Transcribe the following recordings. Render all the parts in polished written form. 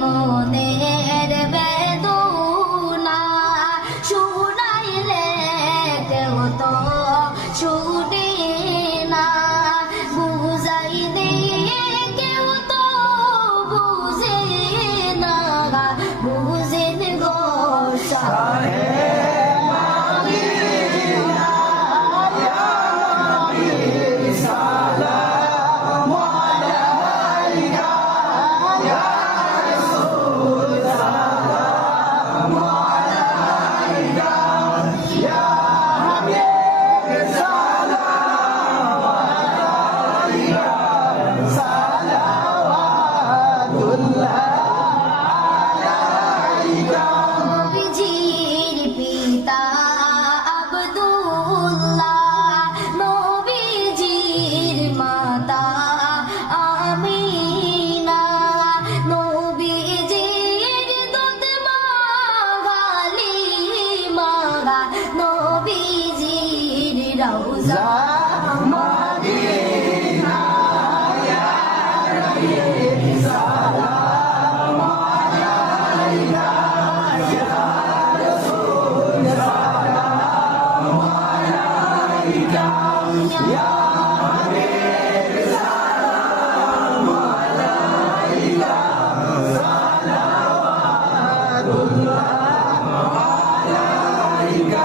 মনের বেদনা শুনাইলে কেউ তো শুনে না বুঝাইলে কেউ তো বুঝে না বুঝেন গো নবীজির পিতা আব্দুল্লাহ নবীজির মাতা আমিনা নবীজির দুধ মা হালিমা নবীজির রওজা মদিনা ইয়া নবী সালাম আলাইকা Ya Habib salam alayka salawatullah alayka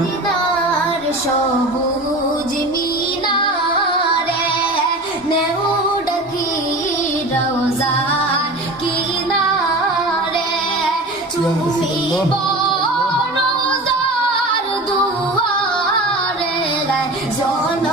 Dinar সবুজ মিনারে নেউ ডাকি রওজার কিনারে চুমিব রওজার দুয়ারে জন